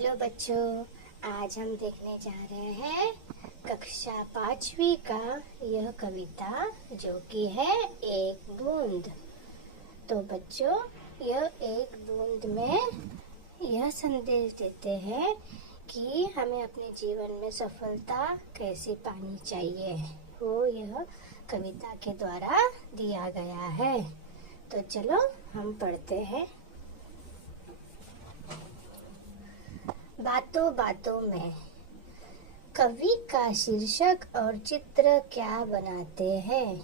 Hello बच्चों, आज हम देखने जा रहे हैं कक्षा 5वीं का यह कविता जो कि है एक बूंद। तो बच्चों, यह एक बूंद में यह संदेश देते हैं कि हमें अपने जीवन में सफलता कैसे पानी चाहिए, वो यह कविता के द्वारा दिया गया है। तो चलो हम पढ़ते हैं। बातों बातों में कवि का शीर्षक और चित्र क्या बनाते हैं?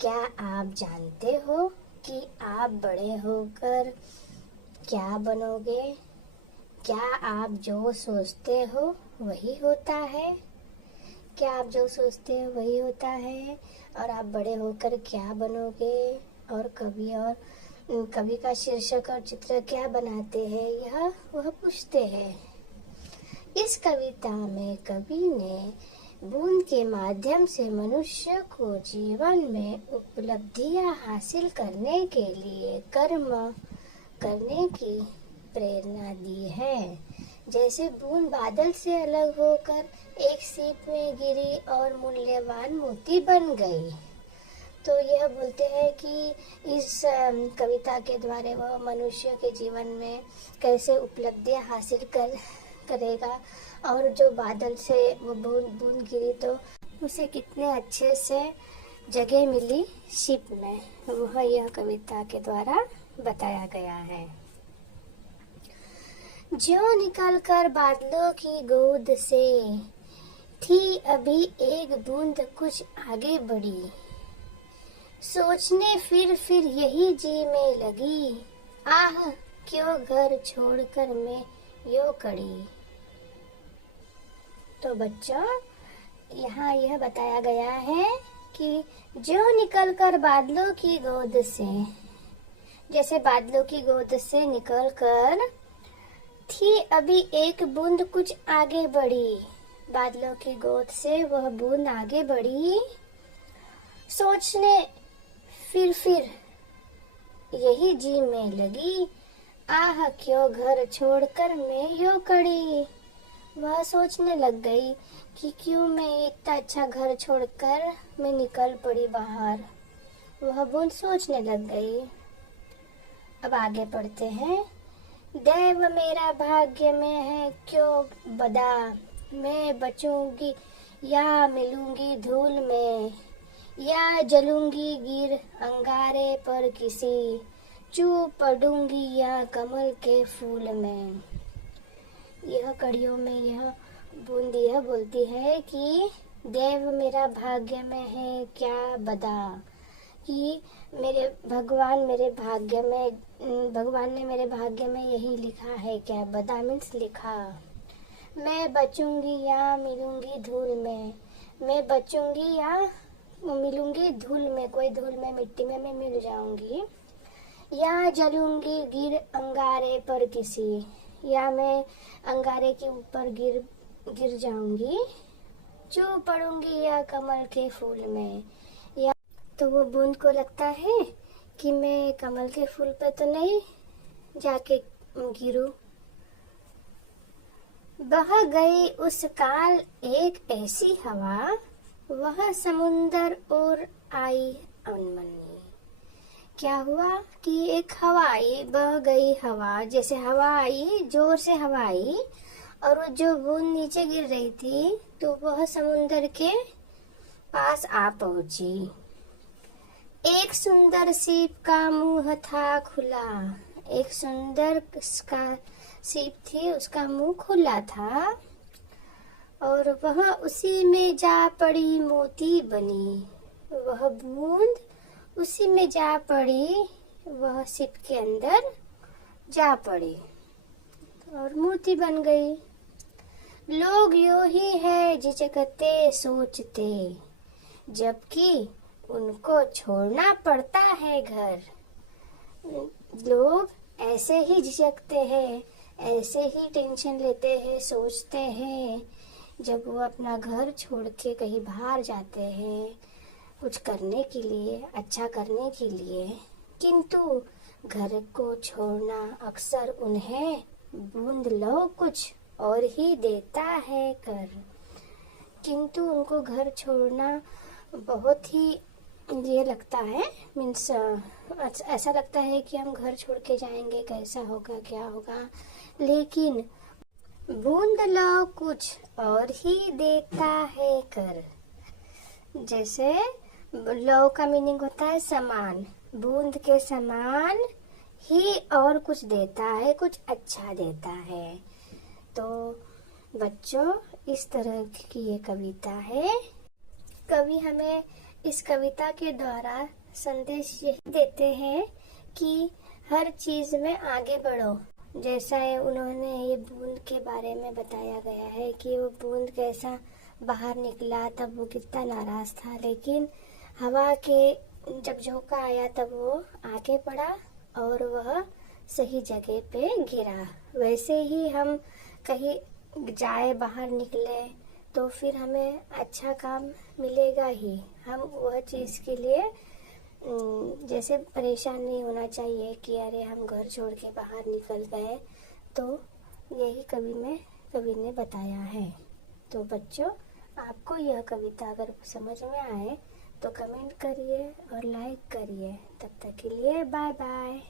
क्या आप जानते हो कि आप बड़े होकर क्या बनोगे? क्या आप जो सोचते हो वही होता है? क्या आप जो सोचते हो वही होता है? और आप बड़े होकर क्या बनोगे? और कवि का शीर्षक और चित्र क्या बनाते हैं, यह वह पूछते हैं। इस कविता में कवि ने बूंद के माध्यम से मनुष्य को जीवन में उपलब्धियां हासिल करने के लिए कर्म करने की प्रेरणा दी है। जैसे बूंद बादल से अलग होकर एक सीप में गिरी और मूल्यवान मोती बन गई। तो यह बोलते हैं कि इस कविता के द्वारा वह मनुष्य के जीवन में कैसे उपलब्धियां हासिल करेगा, और जो बादल से वो बूंद गिरी तो उसे कितने अच्छे से जगह मिली शिप में, वह यह कविता के द्वारा बताया गया है। जो निकलकर बादलों की गोद से थी अभी एक बूंद कुछ आगे बढ़ी, सोचने फिर यही जी में लगी, आह क्यों घर छोड़कर मैं यो कड़ी। तो बच्चों, यहाँ यह बताया गया है कि जो निकलकर बादलों की गोद से, जैसे बादलों की गोद से निकलकर थी अभी एक बूंद कुछ आगे बढ़ी, बादलों की गोद से वह बूंद आगे बढ़ी, सोचने फिर यही जी में लगी, आह क्यों घर छोड़कर मैं यो कड़ी। वह सोचने लग गई कि क्यों मैं इतना अच्छा घर छोड़कर मैं निकल पड़ी बाहर। वह बूंद सोचने लग गई। अब आगे पढ़ते हैं। दैव मेरा भाग्य में है क्यों बदा, मैं बचूंगी या मिलूंगी धूल में, या जलूंगी गिर अंगारे पर किसी, चूप पड़ूंगी या कमल के फूल में। यह कड़ियों में यह बूंद यह बोलती है कि देव मेरा भाग्य में है क्या बदा, कि भगवान ने मेरे भाग्य में यही लिखा है क्या, बदा मीन्स लिखा। मैं बचूंगी या मिलूंगी धूल में, मैं बचूंगी या मिलूंगी धूल में, कोई धूल में मिट्टी में मैं मिल जाऊंगी, या जलूंगी गिर अंगारे पर किसी, या मैं अंगारे के ऊपर गिर जाऊंगी, चूप पड़ूंगी या कमल के फूल में। या तो वो बूंद को लगता है कि मैं कमल के फूल पे तो नहीं जाके गिरूं। बह गई उस काल एक ऐसी हवा, वह समुंदर और आई अनमनी। क्या हुआ कि एक हवा आई, बह गई हवा, जैसे हवा आई, जोर से हवा आई, और वो जो बूंद नीचे गिर रही थी तो वह समुंदर के पास आ पहुंची। एक सुंदर सीप का मुंह था खुला, एक सुंदर का सीप थी, उसका मुंह खुला था, और वह उसी में जा पड़ी मोती बनी। वह बूंद उसी में जा पड़ी, वह सिप के अंदर जा पड़ी और मोती बन गई। लोग यूं ही है झिझकते सोचते, जबकि उनको छोड़ना पड़ता है घर। लोग ऐसे ही झिझकते हैं, ऐसे ही टेंशन लेते हैं, सोचते हैं जब वो अपना घर छोड़ के कहीं बाहर जाते हैं कुछ करने के लिए, अच्छा करने के लिए, किंतु घर को छोड़ना अक्सर उन्हें बूंद लो कुछ और ही देता है कर। किंतु उनको घर छोड़ना बहुत ही ये लगता है, मीन्स ऐसा लगता है कि हम घर छोड़ के जाएंगे, कैसा होगा, क्या होगा। लेकिन बूंद लो कुछ और ही देता है कर। जैसे लो का मीनिंग होता है समान, बूंद के समान ही और कुछ देता है, कुछ अच्छा देता है। तो बच्चों, इस तरह की ये कविता है। कवि हमें इस कविता के द्वारा संदेश यही देते हैं कि हर चीज में आगे बढ़ो। जैसा उन्होंने ये बूंद के बारे में बताया गया है कि वो बूंद कैसा बाहर निकला, तब वो कितना नाराज था, लेकिन हवा के जब झोंका आया तब वो आगे बढ़ा और वह सही जगह पे गिरा। वैसे ही हम कहीं जाए, बाहर निकले, तो फिर हमें अच्छा काम मिलेगा ही। हम वह चीज़ के लिए जैसे परेशान नहीं होना चाहिए कि अरे हम घर छोड़ के बाहर निकल गए। तो यही कवि ने बताया है। तो बच्चों, आपको यह कविता अगर समझ में आए तो कमेंट करिए और लाइक करिए। तब तक के लिए बाय बाय।